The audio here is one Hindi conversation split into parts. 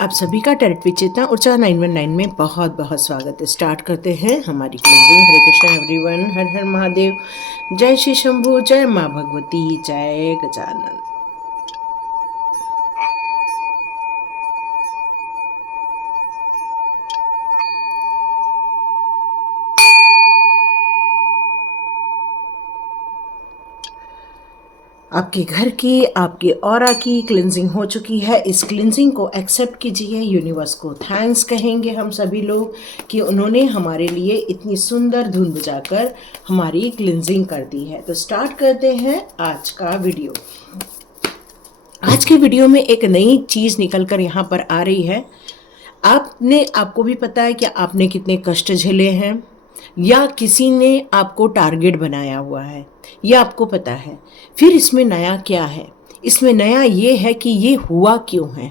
आप सभी का टेरेट पे चेतना ऊर्जा 919 में बहुत बहुत स्वागत है। स्टार्ट करते हैं हमारी क्लींजिंग। हरे कृष्णा एवरीवन, हर हर महादेव। जय श्री शंभू, जय माँ भगवती, जय गजानन। आपके घर की, आपके ऑरा की क्लिनजिंग हो चुकी है। इस क्लिनजिंग को एक्सेप्ट कीजिए। यूनिवर्स को थैंक्स कहेंगे हम सभी लोग कि उन्होंने हमारे लिए इतनी सुंदर धुन बजाकर हमारी क्लिनजिंग कर दी है। तो स्टार्ट करते हैं आज का वीडियो। आज के वीडियो में एक नई चीज़ निकल कर यहाँ पर आ रही है। आपको भी पता है कि आपने कितने कष्ट झेले हैं, या किसी ने आपको टारगेट बनाया हुआ है, ये आपको पता है। फिर इसमें नया क्या है? इसमें नया ये है कि ये हुआ क्यों है।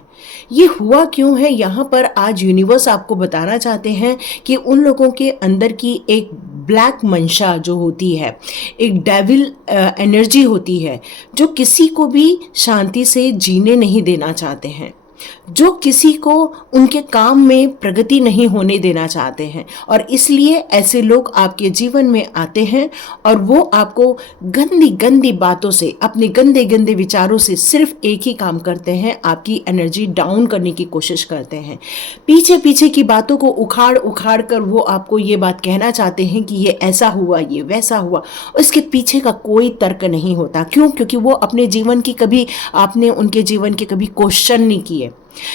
ये हुआ क्यों है, यहाँ पर आज यूनिवर्स आपको बताना चाहते हैं कि उन लोगों के अंदर की एक ब्लैक मंशा जो होती है, एक डेविल एनर्जी होती है, जो किसी को भी शांति से जीने नहीं देना चाहते हैं, जो किसी को उनके काम में प्रगति नहीं होने देना चाहते हैं। और इसलिए ऐसे लोग आपके जीवन में आते हैं और वो आपको गंदी गंदी बातों से, अपने गंदे गंदे विचारों से सिर्फ एक ही काम करते हैं, आपकी एनर्जी डाउन करने की कोशिश करते हैं। पीछे पीछे की बातों को उखाड़ उखाड़ कर वो आपको ये बात कहना चाहते हैं कि ये ऐसा हुआ, ये वैसा हुआ। उसके पीछे का कोई तर्क नहीं होता। क्यों? क्योंकि वो अपने जीवन की कभी, आपने उनके जीवन के कभी क्वेश्चन नहीं किए,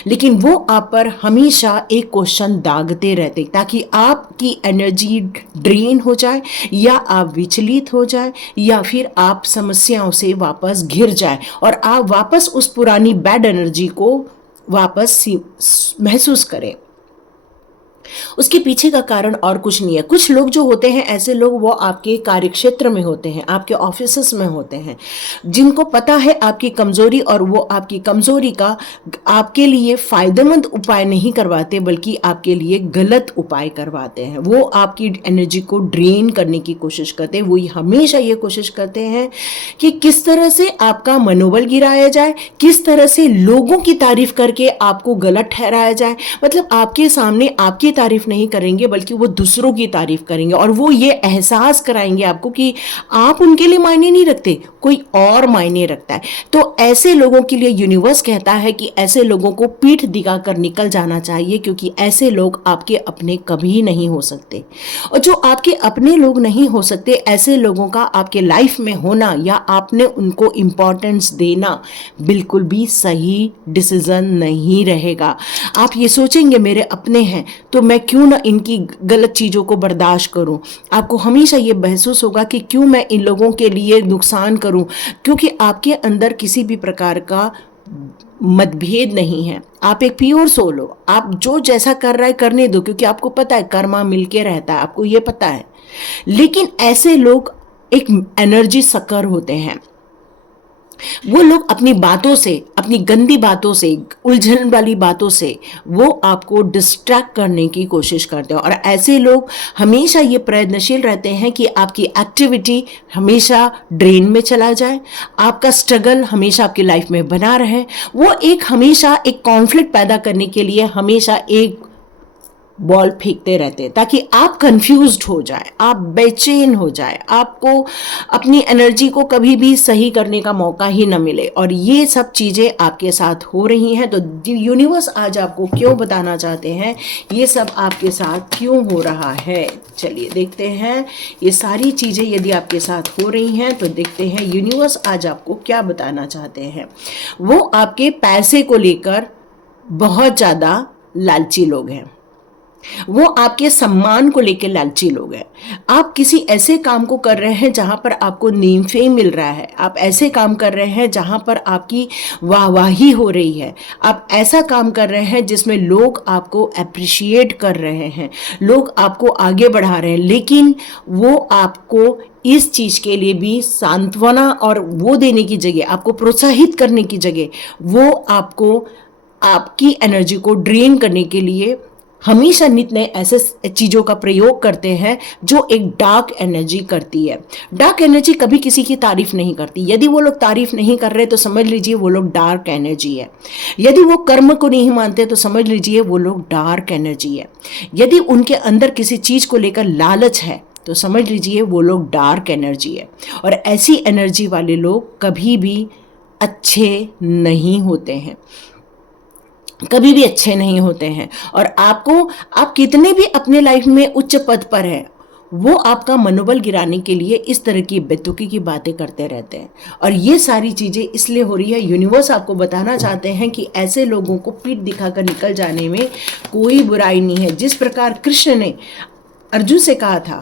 लेकिन वो आप पर हमेशा एक क्वेश्चन दागते रहते, ताकि आपकी एनर्जी ड्रेन हो जाए, या आप विचलित हो जाए, या फिर आप समस्याओं से वापस घिर जाए और आप वापस उस पुरानी बैड एनर्जी को वापस महसूस करें। उसके पीछे का कारण और कुछ नहीं है। कुछ लोग जो होते हैं, ऐसे लोग वो आपके कार्यक्षेत्र में होते हैं, आपके ऑफिसेस में होते हैं, जिनको पता है आपकी कमजोरी, और वो आपकी कमजोरी का आपके लिए फायदेमंद उपाय नहीं करवाते, बल्कि आपके लिए गलत उपाय करवाते हैं। वो आपकी एनर्जी को ड्रेन करने की कोशिश करते हैं। वो हमेशा ये कोशिश करते हैं कि किस तरह से आपका मनोबल गिराया जाए, किस तरह से लोगों की तारीफ करके आपको गलत ठहराया जाए। मतलब आपके सामने आपकी तारीफ नहीं करेंगे, बल्कि वो दूसरों की तारीफ करेंगे, और वो ये एहसास कराएंगे आपको कि आप उनके लिए मायने नहीं रखते, कोई और मायने रखता है। तो ऐसे लोगों के लिए यूनिवर्स कहता है कि ऐसे लोगों को पीठ दिखाकर निकल जाना चाहिए, क्योंकि ऐसे लोग आपके अपने कभी नहीं हो सकते। और जो आपके अपने लोग नहीं हो सकते, ऐसे लोगों का आपके लाइफ में होना या आपने उनको इंपॉर्टेंस देना बिल्कुल भी सही डिसीजन नहीं रहेगा। आप ये सोचेंगे मेरे अपने हैं तो मैं क्यों ना इनकी गलत चीज़ों को बर्दाश्त करूं। आपको हमेशा ये महसूस होगा कि क्यों मैं इन लोगों के लिए नुकसान करूं, क्योंकि आपके अंदर किसी भी प्रकार का मतभेद नहीं है। आप एक प्योर सोल हो। आप जो जैसा कर रहा है करने दो, क्योंकि आपको पता है कर्मा मिलके रहता है, आपको ये पता है। लेकिन ऐसे लोग एक एनर्जी सकर होते हैं। वो लोग अपनी बातों से, अपनी गंदी बातों से, उलझन वाली बातों से वो आपको डिस्ट्रैक्ट करने की कोशिश करते हैं। और ऐसे लोग हमेशा ये प्रयत्नशील रहते हैं कि आपकी एक्टिविटी हमेशा ड्रेन में चला जाए, आपका स्ट्रगल हमेशा आपकी लाइफ में बना रहे। वो एक हमेशा एक कॉन्फ्लिक्ट पैदा करने के लिए हमेशा एक बॉल फेंकते रहते हैं, ताकि आप कंफ्यूज्ड हो जाए, आप बेचैन हो जाए, आपको अपनी एनर्जी को कभी भी सही करने का मौका ही न मिले। और ये सब चीज़ें आपके साथ हो रही हैं। तो यूनिवर्स आज आपको क्यों बताना चाहते हैं, ये सब आपके साथ क्यों हो रहा है, चलिए देखते हैं। ये सारी चीज़ें यदि आपके साथ हो रही हैं तो देखते हैं यूनिवर्स आज आपको क्या बताना चाहते हैं। वो आपके पैसे को लेकर बहुत ज़्यादा लालची लोग हैं। वो आपके सम्मान को लेकर लालची लोग हैं। आप किसी ऐसे काम को कर रहे हैं जहां पर आपको नेम फेम मिल रहा है, आप ऐसे काम कर रहे हैं जहां पर आपकी वाहवाही हो रही है, आप ऐसा काम कर रहे हैं जिसमें लोग आपको अप्रिशिएट कर रहे हैं, लोग आपको आगे बढ़ा रहे हैं। लेकिन वो आपको इस चीज़ के लिए भी सांत्वना और वो देने की जगह, आपको प्रोत्साहित करने की जगह, वो आपको आपकी एनर्जी को ड्रेन करने के लिए हमेशा नित नए ऐसे चीज़ों का प्रयोग करते हैं जो एक डार्क एनर्जी करती है। डार्क एनर्जी कभी किसी की तारीफ नहीं करती। यदि वो लोग तारीफ नहीं कर रहे तो समझ लीजिए वो लोग डार्क एनर्जी है। यदि वो कर्म को नहीं मानते तो समझ लीजिए वो लोग डार्क एनर्जी है। यदि उनके अंदर किसी चीज़ को लेकर लालच है तो समझ लीजिए वो लोग डार्क एनर्जी है। और ऐसी एनर्जी वाले लोग कभी भी अच्छे नहीं होते हैं, कभी भी अच्छे नहीं होते हैं। और आप कितने भी अपने लाइफ में उच्च पद पर हैं, वो आपका मनोबल गिराने के लिए इस तरह की बेतुकी की बातें करते रहते हैं। और ये सारी चीज़ें इसलिए हो रही है, यूनिवर्स आपको बताना चाहते हैं कि ऐसे लोगों को पीठ दिखाकर निकल जाने में कोई बुराई नहीं है। जिस प्रकार कृष्ण ने अर्जुन से कहा था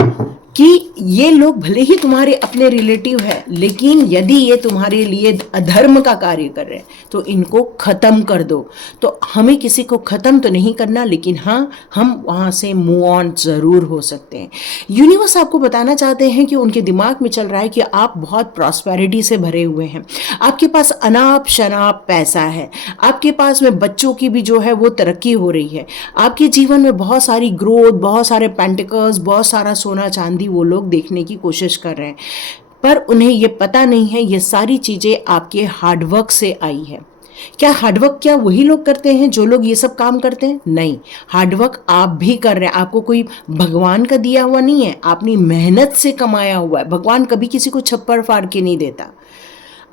कि ये लोग भले ही तुम्हारे अपने रिलेटिव है, लेकिन यदि ये तुम्हारे लिए अधर्म का कार्य कर रहे हैं तो इनको ख़त्म कर दो। तो हमें किसी को ख़त्म तो नहीं करना, लेकिन हाँ, हम वहाँ से मूव ऑन ज़रूर हो सकते हैं। यूनिवर्स आपको बताना चाहते हैं कि उनके दिमाग में चल रहा है कि आप बहुत प्रॉस्पेरिटी से भरे हुए हैं, आपके पास अनाप शनाप पैसा है, आपके पास में बच्चों की भी जो है वो तरक्की हो रही है, आपके जीवन में बहुत सारी ग्रोथ, बहुत सारे पेंटिकल्स, बहुत सारा सोना चांदी वो लोग देखने की कोशिश कर रहे हैं। पर उन्हें ये पता नहीं है ये सारी चीज़ें आपके हार्डवर्क से आई है। क्या हार्डवर्क क्या वही लोग करते हैं जो लोग ये सब काम करते हैं? नहीं, हार्डवर्क आप भी कर रहे हैं। आपको कोई भगवान का दिया हुआ नहीं है, आपने मेहनत से कमाया हुआ है। भगवान कभी किसी को छप्पर फाड़ के नहीं देता।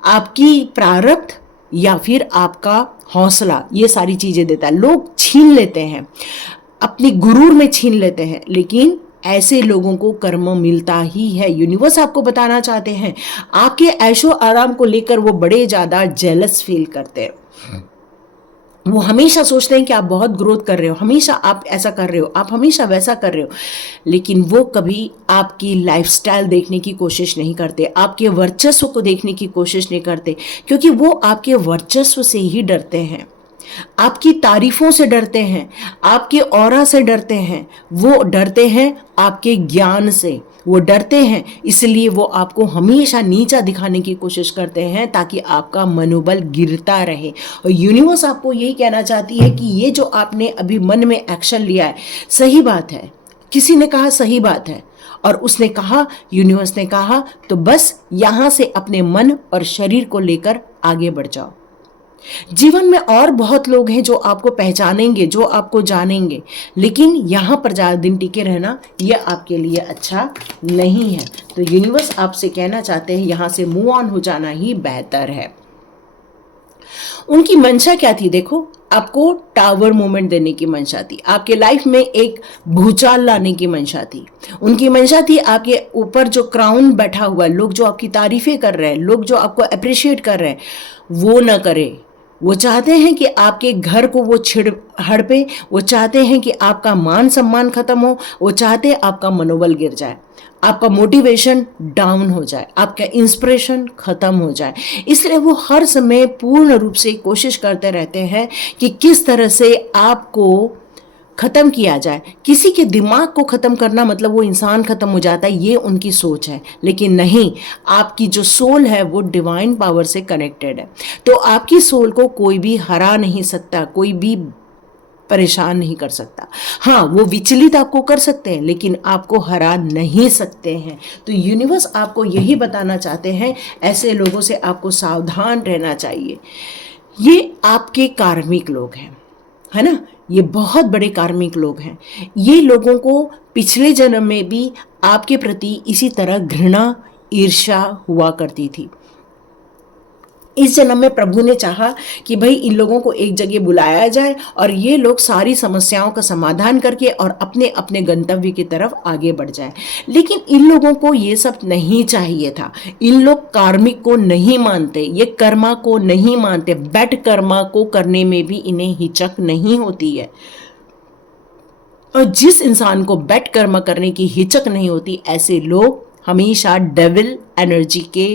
आपकी प्रारब्ध या फिर आपका हौसला ये सारी चीज़ें देता है। लोग छीन लेते हैं, अपनी गुरूर में छीन लेते हैं, लेकिन ऐसे लोगों को कर्म मिलता ही है। यूनिवर्स आपको बताना चाहते हैं आपके ऐशो आराम को लेकर वो बड़े ज़्यादा जेलस फील करते हैं। वो हमेशा सोचते हैं कि आप बहुत ग्रोथ कर रहे हो, हमेशा आप ऐसा कर रहे हो, आप हमेशा वैसा कर रहे हो, लेकिन वो कभी आपकी लाइफस्टाइल देखने की कोशिश नहीं करते, आपके वर्चस्व को देखने की कोशिश नहीं करते, क्योंकि वो आपके वर्चस्व से ही डरते हैं, आपकी तारीफों से डरते हैं, आपके ऑरा से डरते हैं, वो डरते हैं आपके ज्ञान से, वो डरते हैं। इसलिए वो आपको हमेशा नीचा दिखाने की कोशिश करते हैं ताकि आपका मनोबल गिरता रहे। और यूनिवर्स आपको यही कहना चाहती है कि ये जो आपने अभी मन में एक्शन लिया है सही बात है। किसी ने कहा सही बात है और उसने कहा, यूनिवर्स ने कहा, तो बस यहाँ से अपने मन और शरीर को लेकर आगे बढ़ जाओ। जीवन में और बहुत लोग हैं जो आपको पहचानेंगे, जो आपको जानेंगे, लेकिन यहाँ पर ज़्यादा दिन टिके रहना यह आपके लिए अच्छा नहीं है। तो यूनिवर्स आपसे कहना चाहते हैं यहाँ से मूव ऑन हो जाना ही बेहतर है। उनकी मंशा क्या थी? देखो, आपको टावर मूवमेंट देने की मंशा थी, आपके लाइफ में एक भूचाल लाने की मंशा थी। उनकी मंशा थी आपके ऊपर जो क्राउन बैठा हुआ है, लोग जो आपकी तारीफें कर रहे हैं, लोग जो आपको अप्रिशिएट कर रहे हैं, वो ना करे। वो चाहते हैं कि आपके घर को वो हड़पे, वो चाहते हैं कि आपका मान सम्मान खत्म हो, वो चाहते हैं आपका मनोबल गिर जाए, आपका मोटिवेशन डाउन हो जाए, आपका इंस्पिरेशन खत्म हो जाए। इसलिए वो हर समय पूर्ण रूप से कोशिश करते रहते हैं कि किस तरह से आपको ख़त्म किया जाए। किसी के दिमाग को ख़त्म करना मतलब वो इंसान ख़त्म हो जाता है, ये उनकी सोच है। लेकिन नहीं, आपकी जो सोल है वो डिवाइन पावर से कनेक्टेड है, तो आपकी सोल को कोई भी हरा नहीं सकता, कोई भी परेशान नहीं कर सकता। हाँ, वो विचलित आपको कर सकते हैं, लेकिन आपको हरा नहीं सकते हैं। तो यूनिवर्स आपको यही बताना चाहते हैं, ऐसे लोगों से आपको सावधान रहना चाहिए। ये आपके कार्मिक लोग हैं, है ना, ये बहुत बड़े कार्मिक लोग हैं। ये लोगों को पिछले जन्म में भी आपके प्रति इसी तरह घृणा, ईर्ष्या हुआ करती थी। इस जन्म में प्रभु ने चाहा कि भाई इन लोगों को एक जगह बुलाया जाए और ये लोग सारी समस्याओं का समाधान करके और अपने अपने गंतव्य की तरफ आगे बढ़ जाए। लेकिन इन लोगों को ये सब नहीं चाहिए था। इन लोग कार्मिक को नहीं मानते, ये कर्मा को नहीं मानते, बैड कर्मा को करने में भी इन्हें हिचक नहीं होती है। और जिस इंसान को बैड कर्मा करने की हिचक नहीं होती, ऐसे लोग हमेशा डेविल एनर्जी के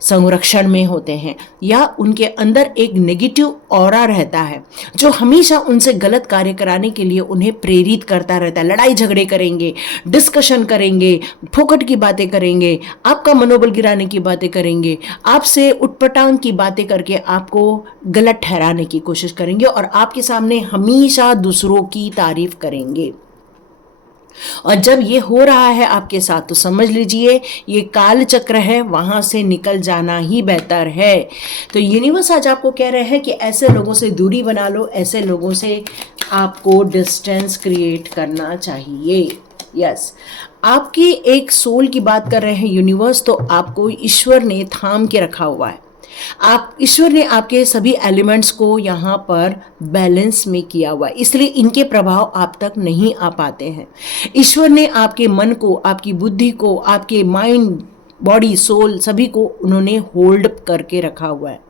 संरक्षण में होते हैं या उनके अंदर एक नेगेटिव ऑरा रहता है जो हमेशा उनसे गलत कार्य कराने के लिए उन्हें प्रेरित करता रहता है। लड़ाई झगड़े करेंगे, डिस्कशन करेंगे, फोकट की बातें करेंगे, आपका मनोबल गिराने की बातें करेंगे, आपसे उटपटांग की बातें करके आपको गलत ठहराने की कोशिश करेंगे और आपके सामने हमेशा दूसरों की तारीफ करेंगे। और जब ये हो रहा है आपके साथ तो समझ लीजिए ये काल चक्र है, वहां से निकल जाना ही बेहतर है। तो यूनिवर्स आज आपको कह रहे हैं कि ऐसे लोगों से दूरी बना लो, ऐसे लोगों से आपको डिस्टेंस क्रिएट करना चाहिए। यस, आपकी एक सोल की बात कर रहे हैं यूनिवर्स, तो आपको ईश्वर ने थाम के रखा हुआ है। ईश्वर ने आपके सभी एलिमेंट्स को यहाँ पर बैलेंस में किया हुआ है, इसलिए इनके प्रभाव आप तक नहीं आ पाते हैं। ईश्वर ने आपके मन को, आपकी बुद्धि को, आपके माइंड, बॉडी, सोल सभी को उन्होंने होल्ड करके रखा हुआ है।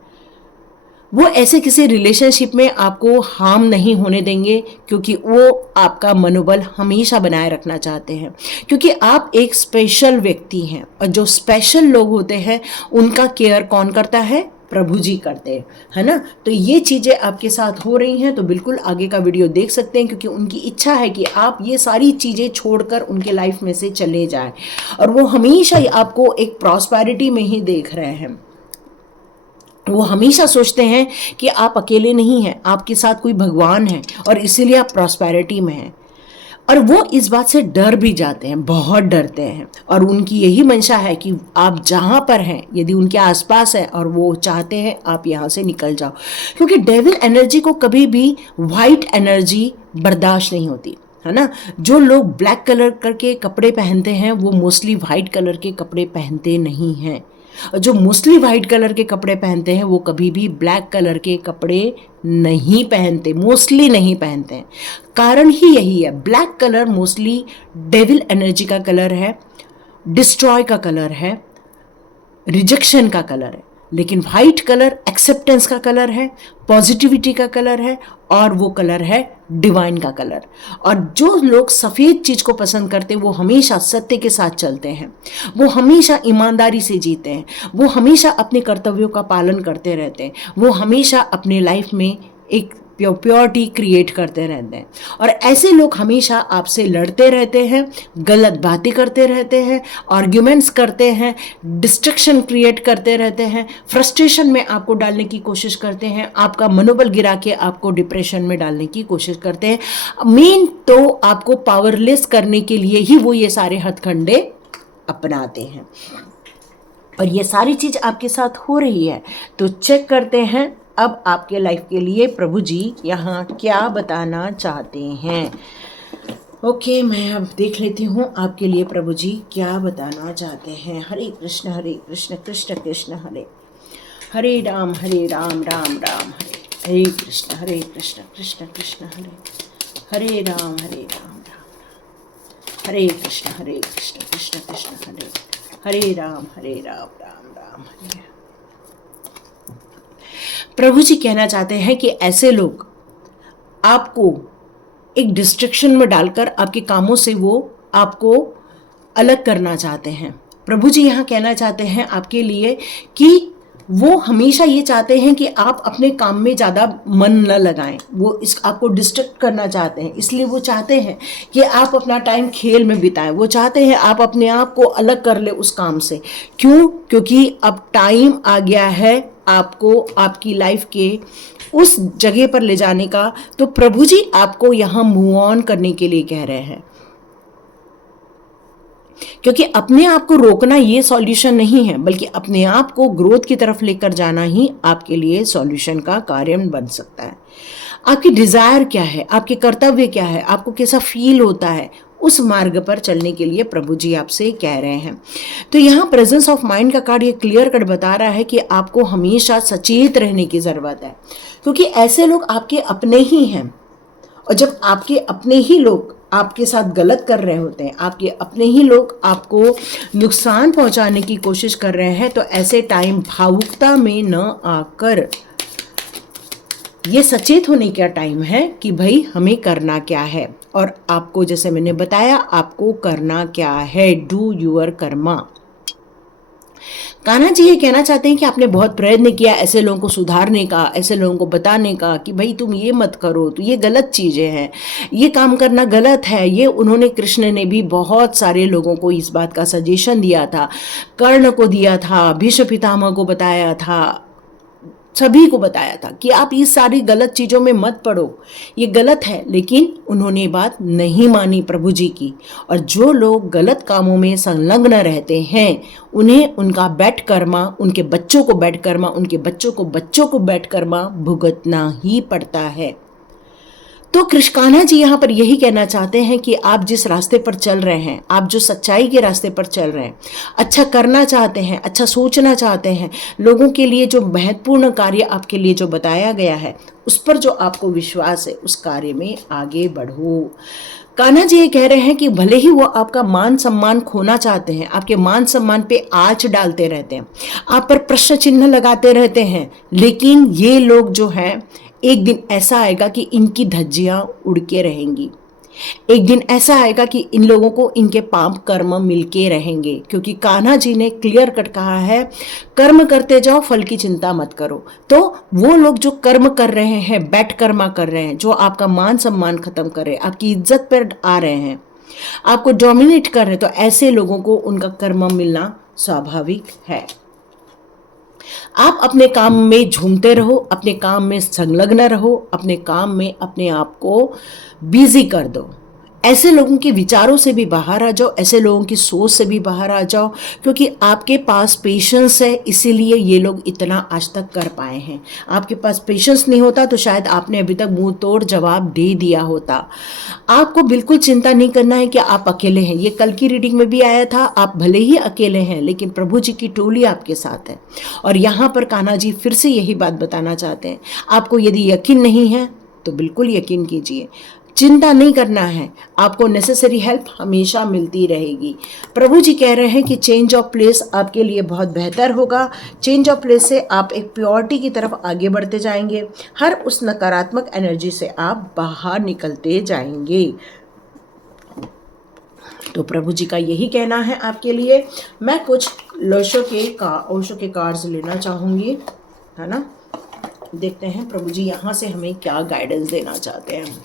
वो ऐसे किसी रिलेशनशिप में आपको हार्म नहीं होने देंगे क्योंकि वो आपका मनोबल हमेशा बनाए रखना चाहते हैं, क्योंकि आप एक स्पेशल व्यक्ति हैं और जो स्पेशल लोग होते हैं उनका केयर कौन करता है? प्रभु जी करते हैं, है ना। तो ये चीज़ें आपके साथ हो रही हैं तो बिल्कुल आगे का वीडियो देख सकते हैं, क्योंकि उनकी इच्छा है कि आप ये सारी चीज़ें छोड़कर उनके लाइफ में से चले जाएं और वो हमेशा आपको एक प्रॉस्पेरिटी में ही देख रहे हैं। वो हमेशा सोचते हैं कि आप अकेले नहीं हैं, आपके साथ कोई भगवान है और इसीलिए आप प्रॉस्पेरिटी में हैं। और वो इस बात से डर भी जाते हैं, बहुत डरते हैं, और उनकी यही मंशा है कि आप जहाँ पर हैं, यदि उनके आसपास है और वो चाहते हैं आप यहाँ से निकल जाओ, क्योंकि डेविल एनर्जी को कभी भी वाइट एनर्जी बर्दाश्त नहीं होती, है ना। जो लोग ब्लैक कलर करके कपड़े पहनते हैं वो मोस्टली वाइट कलर के कपड़े पहनते नहीं हैं, और जो मोस्टली वाइट कलर के कपड़े पहनते हैं वो कभी भी ब्लैक कलर के कपड़े नहीं पहनते, मोस्टली नहीं पहनते हैं। कारण ही यही है, black colour mostly devil energy का कलर है, डिस्ट्रॉय का कलर है, रिजेक्शन का कलर है, लेकिन वाइट कलर एक्सेप्टेंस का कलर है, पॉजिटिविटी का कलर है, और वो कलर है डिवाइन का कलर। और जो लोग सफ़ेद चीज़ को पसंद करते हैं वो हमेशा सत्य के साथ चलते हैं, वो हमेशा ईमानदारी से जीते हैं, वो हमेशा अपने कर्तव्यों का पालन करते रहते हैं, वो हमेशा अपने लाइफ में एक प्योरिटी क्रिएट करते रहते हैं। और ऐसे लोग हमेशा आपसे लड़ते रहते हैं, गलत बातें करते रहते हैं, आर्ग्यूमेंट्स करते हैं, डिस्ट्रक्शन क्रिएट करते रहते हैं, फ्रस्ट्रेशन में आपको डालने की कोशिश करते हैं, आपका मनोबल गिरा के आपको डिप्रेशन में डालने की कोशिश करते हैं। मेन तो आपको पावरलेस करने के लिए ही वो ये सारे हथकंडे अपनाते हैं, और ये सारी चीज़ आपके साथ हो रही है। तो चेक करते हैं अब आपके लाइफ के लिए प्रभु जी यहाँ क्या बताना चाहते हैं। ओके, मैं अब देख लेती हूँ आपके लिए प्रभु जी क्या बताना चाहते हैं। हरे कृष्ण कृष्ण कृष्ण हरे, हरे राम राम राम हरे, हरे कृष्ण कृष्ण कृष्ण हरे, हरे राम राम, हरे कृष्ण कृष्ण कृष्ण हरे, हरे राम राम राम हरे। प्रभु जी कहना चाहते हैं कि ऐसे लोग आपको एक डिस्ट्रैक्शन में डालकर आपके कामों से वो आपको अलग करना चाहते हैं। प्रभु जी यहाँ कहना चाहते हैं आपके लिए कि वो हमेशा ये चाहते हैं कि आप अपने काम में ज़्यादा मन न लगाएं, वो आपको डिस्ट्रैक्ट करना चाहते हैं, इसलिए वो चाहते हैं कि आप अपना टाइम खेल में बिताएं, वो चाहते हैं आप अपने आप को अलग कर ले उस काम से। क्यों? क्योंकि अब टाइम आ गया है आपको आपकी लाइफ के उस जगह पर ले जाने का। तो प्रभु जी आपको यहाँ मूव ऑन करने के लिए कह रहे हैं, क्योंकि अपने आप को रोकना ये सॉल्यूशन नहीं है, बल्कि अपने आप को ग्रोथ की तरफ लेकर जाना ही आपके लिए सॉल्यूशन का कार्य बन सकता है। आपकी डिजायर क्या है, आपके कर्तव्य क्या है, आपको कैसा फील होता है, उस मार्ग पर चलने के लिए प्रभु जी आपसे कह रहे हैं। तो यहाँ प्रेजेंस ऑफ माइंड का कार्ड ये क्लियर कट बता रहा है कि आपको हमेशा सचेत रहने की ज़रूरत है, क्योंकि ऐसे लोग आपके अपने ही हैं, और जब आपके अपने ही लोग आपके साथ गलत कर रहे होते हैं, आपके अपने ही लोग आपको नुकसान पहुंचाने की कोशिश कर रहे हैं, तो ऐसे टाइम भावुकता में न आकर ये सचेत होने का टाइम है कि भाई हमें करना क्या है। और आपको, जैसे मैंने बताया, आपको करना क्या है, डू यूअर कर्मा। कान्हा जी ये कहना चाहते हैं कि आपने बहुत प्रयत्न किया ऐसे लोगों को सुधारने का, ऐसे लोगों को बताने का कि भाई तुम ये मत करो, तो ये गलत चीज़ें हैं, ये काम करना गलत है। ये उन्होंने, कृष्ण ने भी बहुत सारे लोगों को इस बात का सजेशन दिया था, कर्ण को दिया था, भीष्म पितामह को बताया था, सभी को बताया था कि आप इस सारी गलत चीज़ों में मत पड़ो, ये गलत है। लेकिन उन्होंने ये बात नहीं मानी प्रभु जी की। और जो लोग गलत कामों में संलग्न रहते हैं उन्हें उनका बैड कर्मा, उनके बच्चों को बैड कर्मा, उनके बच्चों को बैड कर्मा भुगतना ही पड़ता है। तो कृष्ण कान्हा जी यहाँ पर यही कहना चाहते हैं कि आप जिस रास्ते पर चल रहे हैं, आप जो सच्चाई के रास्ते पर चल रहे हैं, अच्छा करना चाहते हैं, अच्छा सोचना चाहते हैं, लोगों के लिए जो महत्वपूर्ण कार्य आपके लिए जो बताया गया है उस पर जो आपको विश्वास है उस कार्य में आगे बढ़ो। कान्हा जी ये कह रहे हैं कि भले ही वो आपका मान सम्मान खोना चाहते हैं, आपके मान सम्मान पे आंच डालते रहते हैं, आप पर प्रश्न चिन्ह लगाते रहते हैं, लेकिन ये लोग जो हैं एक दिन ऐसा आएगा कि इनकी धज्जियां उड़ के रहेंगी। एक दिन ऐसा आएगा कि इन लोगों को इनके पाप कर्म मिलके रहेंगे, क्योंकि कान्हा जी ने क्लियर कट कहा है कर्म करते जाओ, फल की चिंता मत करो। तो वो लोग जो कर्म कर रहे हैं, बैड कर्मा कर रहे हैं, जो आपका मान सम्मान खत्म कर रहे हैं, आपकी इज्जत पर आ रहे हैं, आपको डोमिनेट कर रहे हैं, तो ऐसे लोगों को उनका कर्म मिलना स्वाभाविक है। आप अपने काम में झूमते रहो, अपने काम में संलग्न रहो, अपने काम में अपने आप को बिजी कर दो। ऐसे लोगों के विचारों से भी बाहर आ जाओ, ऐसे लोगों की सोच से भी बाहर आ जाओ, क्योंकि आपके पास पेशेंस है, इसीलिए ये लोग इतना आज तक कर पाए हैं। आपके पास पेशेंस नहीं होता तो शायद आपने अभी तक मुंह तोड़ जवाब दे दिया होता। आपको बिल्कुल चिंता नहीं करना है कि आप अकेले हैं। ये कल की रीडिंग में भी आया था, आप भले ही अकेले हैं लेकिन प्रभु जी की टोली आपके साथ है। और यहाँ पर कान्हा जी फिर से यही बात बताना चाहते हैं, आपको यदि यकीन नहीं है तो बिल्कुल यकीन कीजिए, चिंता नहीं करना है, आपको नेसेसरी हेल्प हमेशा मिलती रहेगी। प्रभु जी कह रहे हैं कि चेंज ऑफ प्लेस आपके लिए बहुत बेहतर होगा। चेंज ऑफ प्लेस से आप एक प्योरिटी की तरफ आगे बढ़ते जाएंगे, हर उस नकारात्मक एनर्जी से आप बाहर निकलते जाएंगे। तो प्रभु जी का यही कहना है आपके लिए। मैं कुछ ओशो के कार्ड्स लेना चाहूँगी, है ना। देखते हैं प्रभु जी यहाँ से हमें क्या गाइडेंस देना चाहते हैं।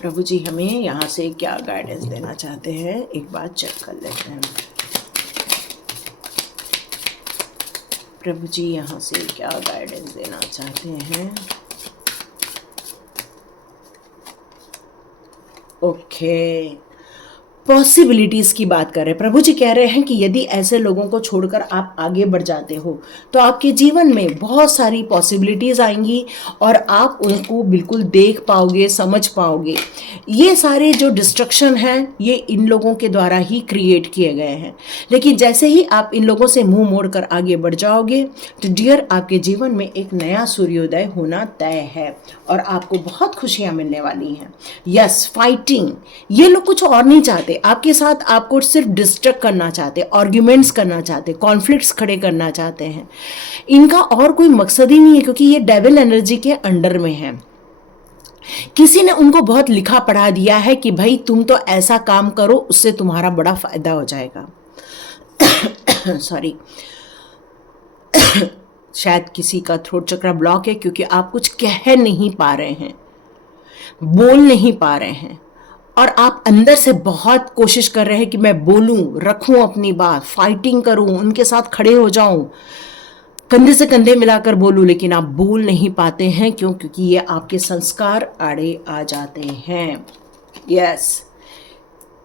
प्रभु जी हमें यहाँ से क्या गाइडेंस देना चाहते हैं, एक बार चेक कर लेते हैं। प्रभु जी यहाँ से क्या गाइडेंस देना चाहते हैं। ओके, पॉसिबिलिटीज़ की बात कर रहे हैं। प्रभु जी कह रहे हैं कि यदि ऐसे लोगों को छोड़कर आप आगे बढ़ जाते हो तो आपके जीवन में बहुत सारी पॉसिबिलिटीज़ आएंगी और आप उनको बिल्कुल देख पाओगे, समझ पाओगे। ये सारे जो डिस्ट्रक्शन हैं ये इन लोगों के द्वारा ही क्रिएट किए गए हैं, लेकिन जैसे ही आप इन लोगों से मुंह मोड़कर आगे बढ़ जाओगे तो डियर आपके जीवन में एक नया सूर्योदय होना तय है और आपको बहुत खुशियाँ मिलने वाली हैं। यस, फाइटिंग, ये लोग कुछ और नहीं चाहते आपके साथ, आपको सिर्फ डिस्ट्रैक्ट करना चाहते, आर्ग्यूमेंट्स करना चाहते, कॉन्फ्लिक्ट्स खड़े करना चाहते हैं। इनका और कोई मकसद ही नहीं है, क्योंकि ये डेविल एनर्जी के अंडर में है। किसी ने उनको बहुत लिखा पढ़ा दिया है कि भाई तुम तो ऐसा काम करो, उससे तुम्हारा बड़ा फायदा हो जाएगा। सॉरी, शायद किसी का थ्रोट चक्र ब्लॉक है क्योंकि आप कुछ कह नहीं पा रहे हैं, बोल नहीं पा रहे हैं, और आप अंदर से बहुत कोशिश कर रहे हैं कि मैं बोलूं, रखूं अपनी बात, फाइटिंग करूं, उनके साथ खड़े हो जाऊं, कंधे से कंधे मिलाकर बोलूं, लेकिन आप बोल नहीं पाते हैं। क्यों? क्योंकि ये आपके संस्कार आड़े आ जाते हैं। यस,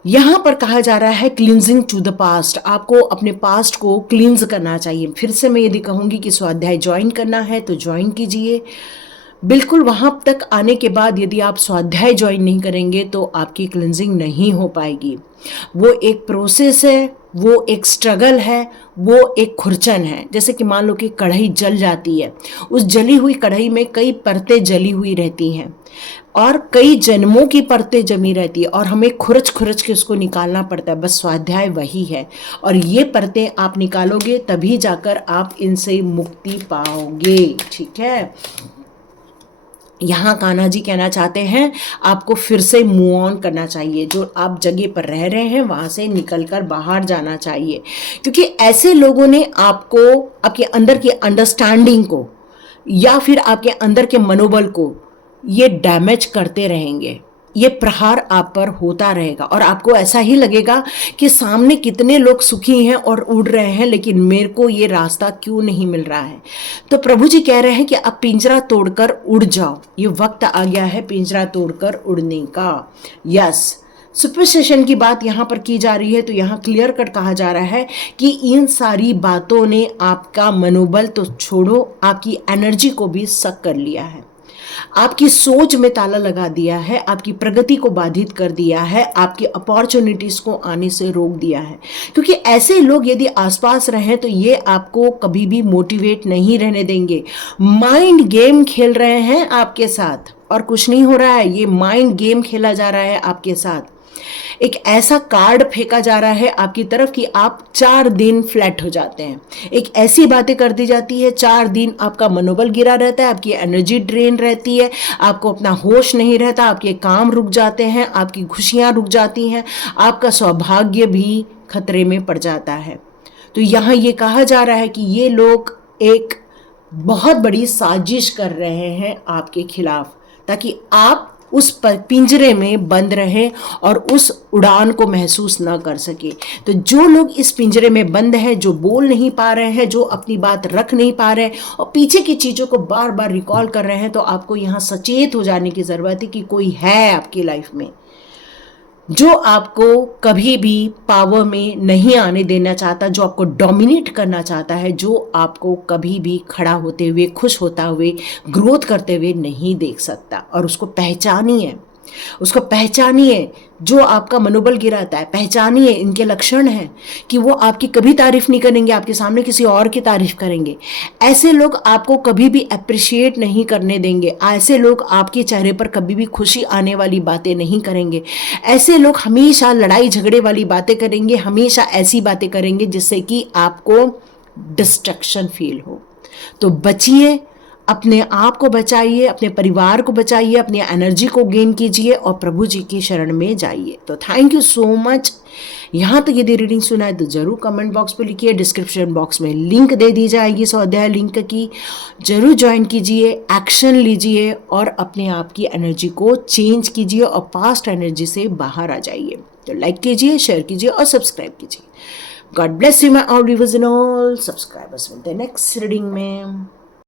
यहाँ पर कहा जा रहा है क्लींजिंग टू द पास्ट। आपको अपने पास्ट को क्लींज करना चाहिए। फिर से मैं यदि कहूँगी कि स्वाध्याय ज्वाइन करना है तो ज्वाइन कीजिए। बिल्कुल वहाँ तक आने के बाद यदि आप स्वाध्याय ज्वाइन नहीं करेंगे तो आपकी क्लिनजिंग नहीं हो पाएगी। वो एक प्रोसेस है, वो एक स्ट्रगल है, वो एक खुरचन है। जैसे कि मान लो कि कढ़ाई जल जाती है, उस जली हुई कढ़ाई में कई परतें जली हुई रहती हैं और कई जन्मों की परतें जमी रहती है और हमें खुरच खुरच के उसको निकालना पड़ता है। बस स्वाध्याय वही है, और ये परतें आप निकालोगे तभी जाकर आप इनसे मुक्ति पाओगे। ठीक है, यहाँ कान्हा जी कहना चाहते हैं आपको फिर से मूव ऑन करना चाहिए, जो आप जगह पर रह रहे हैं वहाँ से निकलकर बाहर जाना चाहिए, क्योंकि ऐसे लोगों ने आपको, आपके अंदर की अंडरस्टैंडिंग को या फिर आपके अंदर के मनोबल को ये डैमेज करते रहेंगे। ये प्रहार आप पर होता रहेगा और आपको ऐसा ही लगेगा कि सामने कितने लोग सुखी हैं और उड़ रहे हैं, लेकिन मेरे को ये रास्ता क्यों नहीं मिल रहा है। तो प्रभु जी कह रहे हैं कि अब पिंजरा तोड़कर उड़ जाओ, ये वक्त आ गया है पिंजरा तोड़कर उड़ने का। यस, सुपरस्टिशन की बात यहाँ पर की जा रही है, तो यहाँ क्लियर कट कहा जा रहा है कि इन सारी बातों ने आपका मनोबल तो छोड़ो, आपकी एनर्जी को भी सक कर लिया है, आपकी सोच में ताला लगा दिया है, आपकी प्रगति को बाधित कर दिया है, आपकी अपॉर्चुनिटीज को आने से रोक दिया है। क्योंकि ऐसे लोग यदि आसपास रहें तो ये आपको कभी भी मोटिवेट नहीं रहने देंगे। माइंड गेम खेल रहे हैं आपके साथ और कुछ नहीं हो रहा है, ये माइंड गेम खेला जा रहा है आपके साथ। एक ऐसा कार्ड फेंका जा रहा है आपकी तरफ कि आप 4 दिन फ्लैट हो जाते हैं। एक ऐसी बातें कर दी जाती है, 4 दिन आपका मनोबल गिरा रहता है, आपकी एनर्जी ड्रेन रहती है, आपको अपना होश नहीं रहता, आपके काम रुक जाते हैं, आपकी खुशियां रुक जाती हैं, आपका सौभाग्य भी खतरे में पड़ जाता है। तो यहाँ ये कहा जा रहा है कि ये लोग एक बहुत बड़ी साजिश कर रहे हैं आपके खिलाफ, ताकि आप उस पिंजरे में बंद रहें और उस उड़ान को महसूस ना कर सके। तो जो लोग इस पिंजरे में बंद हैं, जो बोल नहीं पा रहे हैं, जो अपनी बात रख नहीं पा रहे हैं और पीछे की चीज़ों को बार बार रिकॉल कर रहे हैं, तो आपको यहाँ सचेत हो जाने की ज़रूरत है कि कोई है आपकी लाइफ में जो आपको कभी भी पावर में नहीं आने देना चाहता, जो आपको डोमिनेट करना चाहता है, जो आपको कभी भी खड़ा होते हुए, खुश होता हुए, ग्रोथ करते हुए नहीं देख सकता। और उसको पहचानिए, उसको पहचानिए जो आपका मनोबल गिराता है, पहचानिए इनके लक्षण हैं कि वो आपकी कभी तारीफ नहीं करेंगे, आपके सामने किसी और की तारीफ करेंगे। ऐसे लोग आपको कभी भी अप्रिशिएट नहीं करने देंगे, ऐसे लोग आपके चेहरे पर कभी भी खुशी आने वाली बातें नहीं करेंगे, ऐसे लोग हमेशा लड़ाई झगड़े वाली बातें करेंगे, हमेशा ऐसी बातें करेंगे जिससे कि आपको डिस्ट्रैक्शन फील हो। तो बचिए, अपने आप को बचाइए, अपने परिवार को बचाइए, अपनी एनर्जी को गेन कीजिए और प्रभु जी की शरण में जाइए। तो थैंक यू सो मच। यहाँ तक यदि रीडिंग सुना है तो ज़रूर कमेंट बॉक्स पे लिखिए, डिस्क्रिप्शन बॉक्स में लिंक दे दी जाएगी स्वाध्याय लिंक की, ज़रूर ज्वाइन कीजिए, एक्शन लीजिए और अपने आप की एनर्जी को चेंज कीजिए और पास्ट एनर्जी से बाहर आ जाइए। तो लाइक कीजिए, शेयर कीजिए और सब्सक्राइब कीजिए। God bless you my all viewers and all subscribers. मिलते हैं नेक्स्ट रीडिंग में।